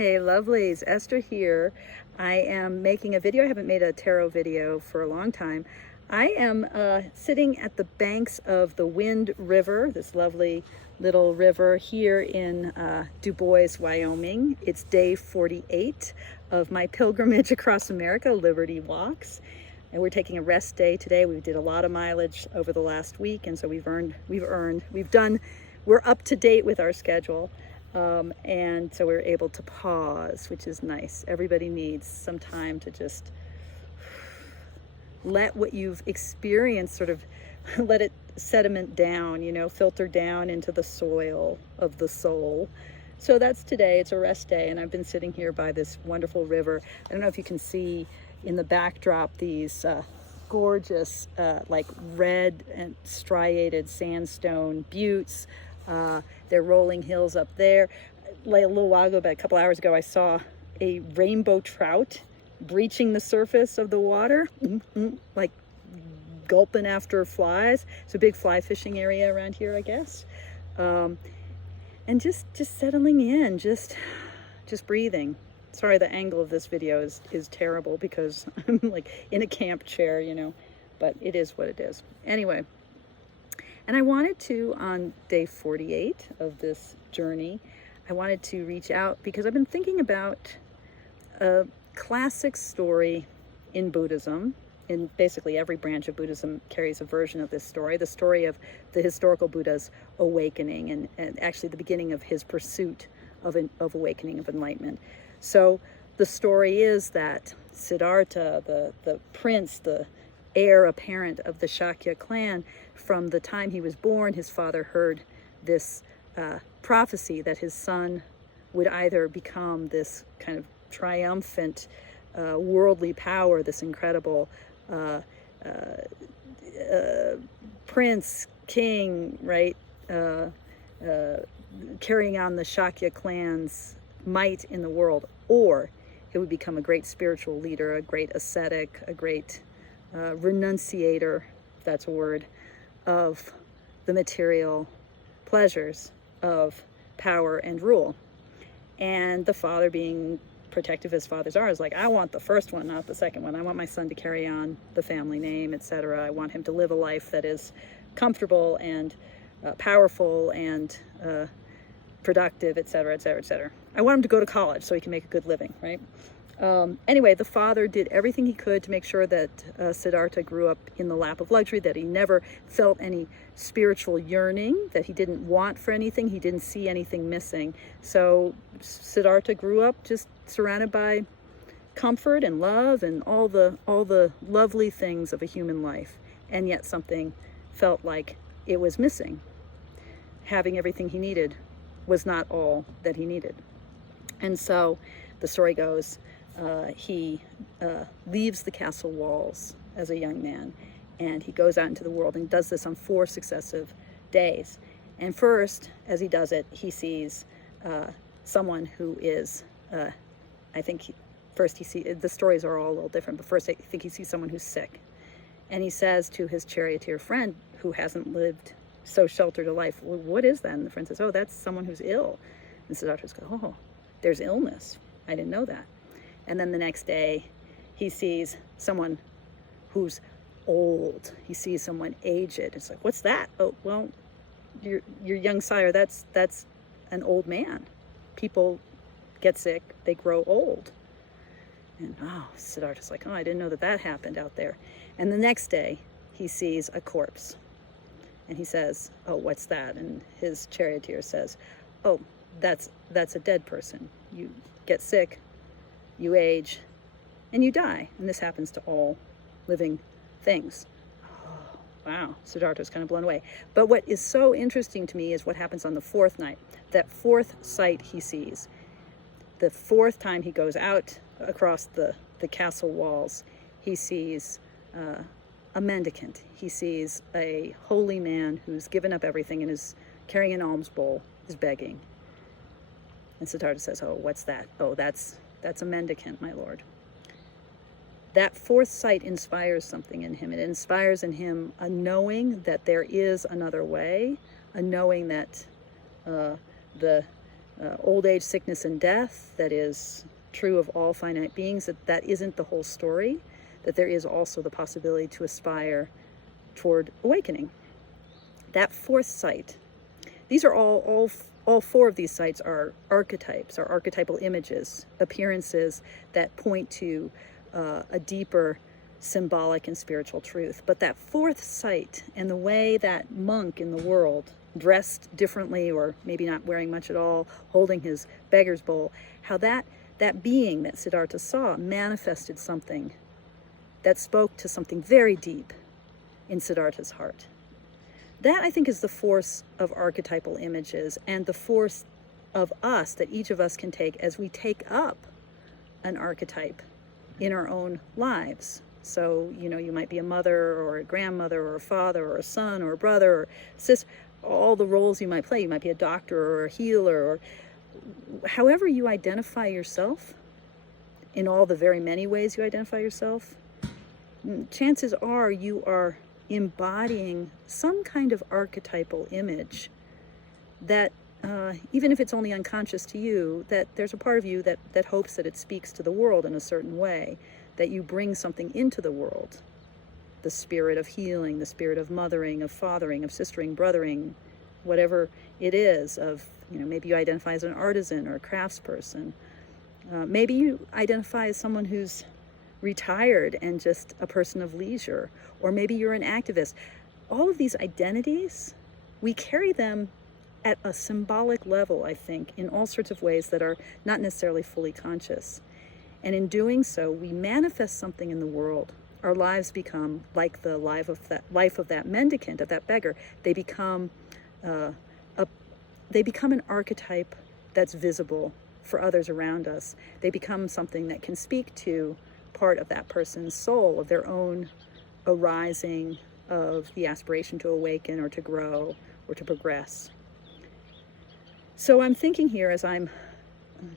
Hey lovelies, Esther here. I am making a video. I haven't made a tarot video for a long time. I am sitting at the banks of the Wind River, this lovely little river here in Du Bois, Wyoming. It's day 48 of my pilgrimage across America, Liberty Walks. And we're taking a rest day today. We did a lot of mileage over the last week, and so we're up to date with our schedule. And so we're able to pause, which is nice. Everybody needs some time to just let what you've experienced sort of let it sediment down, filter down into the soil of the soul. So that's today. It's a rest day, and I've been sitting here by this wonderful river. I don't know if you can see in the backdrop these gorgeous like red and striated sandstone buttes. They're rolling hills up there. Like a little while ago, about a couple hours ago, I saw a rainbow trout breaching the surface of the water, like gulping after flies. It's a big fly fishing area around here, I guess. And just settling in, just breathing. Sorry, the angle of this video is terrible because I'm like in a camp chair, but it is what it is. Anyway. And I wanted to, on day 48 of this journey, I wanted to reach out because I've been thinking about a classic story in Buddhism. In basically every branch of Buddhism carries a version of this story, the story of the historical Buddha's awakening and actually the beginning of his pursuit of awakening, of enlightenment. So the story is that Siddhartha, the prince, the heir apparent of the Shakya clan, from the time he was born, his father heard this prophecy that his son would either become this kind of triumphant worldly power, this incredible prince, king, right, carrying on the Shakya clan's might in the world, or he would become a great spiritual leader, a great ascetic, a great renunciator, if that's a word, of the material pleasures of power and rule. And the father, being protective as fathers are, is like, I want the first one, not the second one. I want my son to carry on the family name, etc. I want him to live a life that is comfortable and powerful and productive, etc., etc., etc. I want him to go to college so he can make a good living, right? Anyway, the father did everything he could to make sure that Siddhartha grew up in the lap of luxury, that he never felt any spiritual yearning, that he didn't want for anything, he didn't see anything missing. So Siddhartha grew up just surrounded by comfort and love and all the lovely things of a human life. And yet something felt like it was missing. Having everything he needed was not all that he needed. And so the story goes, he leaves the castle walls as a young man, and he goes out into the world and does this on 4 successive days. And first, as he does it, he sees someone who is, first he sees, the stories are all a little different, but first I think he sees someone who's sick. And he says to his charioteer friend, who hasn't lived so sheltered a life, well, what is that? And the friend says, oh, that's someone who's ill. And Siddhartha goes, oh, there's illness. I didn't know that. And then the next day, he sees someone who's old. He sees someone aged. It's like, what's that? Oh, well, your young sire, that's an old man. People get sick, they grow old. And Siddhartha's like, oh, I didn't know that happened out there. And the next day, he sees a corpse. And he says, oh, what's that? And his charioteer says, oh, that's a dead person. You get sick, you age, and you die. And this happens to all living things. Oh, wow, Siddhartha's kind of blown away. But what is so interesting to me is what happens on the 4th night. That 4th sight he sees. The 4th time he goes out across the castle walls, he sees a mendicant. He sees a holy man who's given up everything and is carrying an alms bowl, is begging. And Siddhartha says, oh, what's that? Oh, that's a mendicant, my lord. That 4th sight inspires something in him. It inspires in him a knowing that there is another way, a knowing that the old age, sickness, and death that is true of all finite beings, that isn't the whole story, that there is also the possibility to aspire toward awakening. That fourth sight, these are all four of these sights are archetypes, are archetypal images, appearances that point to a deeper symbolic and spiritual truth. But that fourth sight and the way that monk in the world, dressed differently or maybe not wearing much at all, holding his beggar's bowl, how that being that Siddhartha saw manifested something that spoke to something very deep in Siddhartha's heart. That, I think, is the force of archetypal images and the force of us that each of us can take as we take up an archetype in our own lives. So, you might be a mother or a grandmother or a father or a son or a brother or sister, all the roles you might play. You might be a doctor or a healer, or however you identify yourself, in all the very many ways you identify yourself, chances are you are embodying some kind of archetypal image that, even if it's only unconscious to you, that there's a part of you that hopes that it speaks to the world in a certain way, that you bring something into the world. The spirit of healing, the spirit of mothering, of fathering, of sistering, brothering, whatever it is, of, maybe you identify as an artisan or a craftsperson. Maybe you identify as someone who's retired and just a person of leisure, or maybe you're an activist. All of these identities, we carry them at a symbolic level, I think, in all sorts of ways that are not necessarily fully conscious. And in doing so, we manifest something in the world. Our lives become like the life of that mendicant, of that beggar. They become an archetype that's visible for others around us. They become something that can speak to part of that person's soul, of their own arising, of the aspiration to awaken or to grow or to progress. So I'm thinking here, as I'm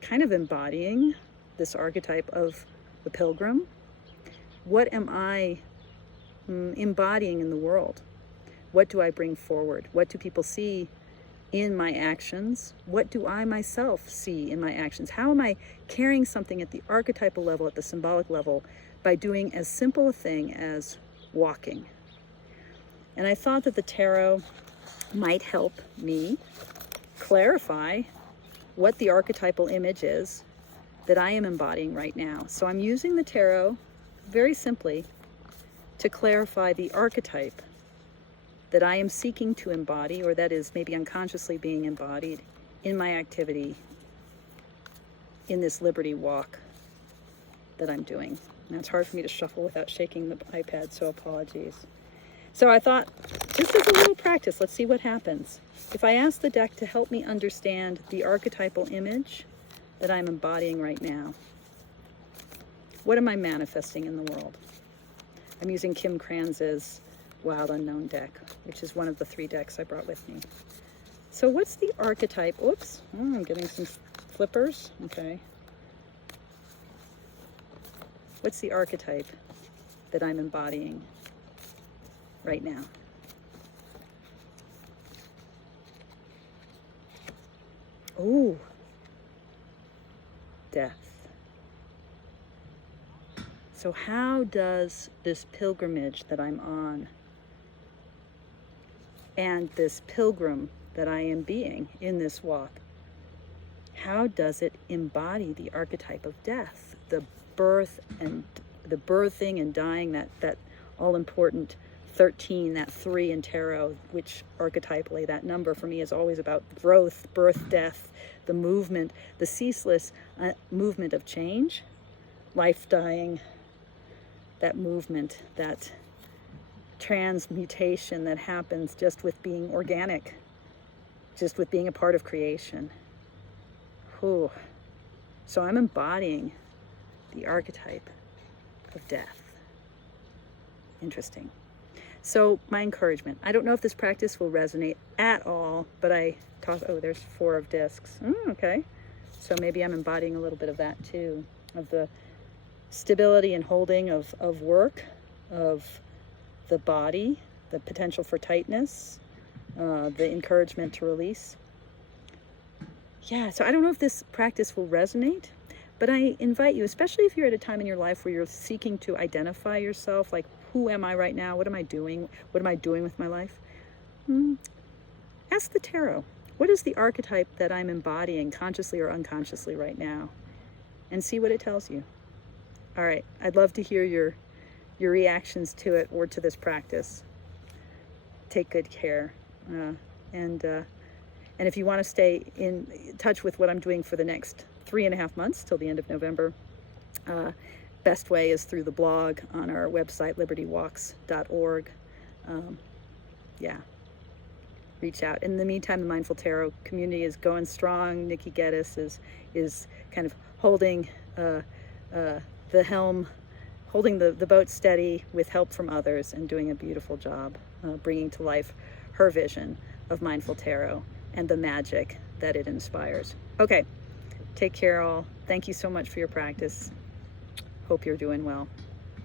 kind of embodying this archetype of the pilgrim, what am I embodying in the world? What do I bring forward? What do people see in my actions? What do I myself see in my actions? How am I carrying something at the archetypal level, at the symbolic level, by doing as simple a thing as walking? And I thought that the tarot might help me clarify what the archetypal image is that I am embodying right now. So I'm using the tarot very simply to clarify the archetype that I am seeking to embody, or that is maybe unconsciously being embodied in my activity in this liberty walk that I'm doing. Now, it's hard for me to shuffle without shaking the iPad, so apologies. So I thought, just as a little practice, let's see what happens. If I ask the deck to help me understand the archetypal image that I'm embodying right now, what am I manifesting in the world? I'm using Kim Kranz's Wild Unknown deck, which is one of the 3 decks I brought with me. So what's the archetype? Oops, I'm getting some flippers. Okay. What's the archetype that I'm embodying right now? Oh, death. So how does this pilgrimage that I'm on and this pilgrim that I am being in this walk, how does it embody the archetype of death, the birth and the birthing and dying, that all-important 13, that 3 in tarot, which archetypally, that number for me is always about growth, birth, death, the movement, the ceaseless movement of change, life, dying, that movement, that transmutation that happens just with being organic, just with being a part of creation. Whew. So I'm embodying the archetype of death. Interesting. So my encouragement, I don't know if this practice will resonate at all, but I talk, oh, there's 4 of discs. Okay. So maybe I'm embodying a little bit of that too, of the stability and holding of work, of the body, the potential for tightness, the encouragement to release. yeah, so I don't know if this practice will resonate, but I invite you, especially if you're at a time in your life where you're seeking to identify yourself, like, who am I right now? What am I doing? What am I doing with my life? Ask the tarot, what is the archetype that I'm embodying consciously or unconsciously right now? And see what it tells you. All right, I'd love to hear your reactions to it or to this practice. Take good care. And if you want to stay in touch with what I'm doing for the next 3.5 months till the end of November, best way is through the blog on our website, libertywalks.org. Yeah, reach out. In the meantime, the Mindful Tarot community is going strong. Nikki Geddes is kind of holding the helm, holding the boat steady with help from others, and doing a beautiful job bringing to life her vision of Mindful Tarot and the magic that it inspires. Okay, take care all. Thank you so much for your practice. Hope you're doing well.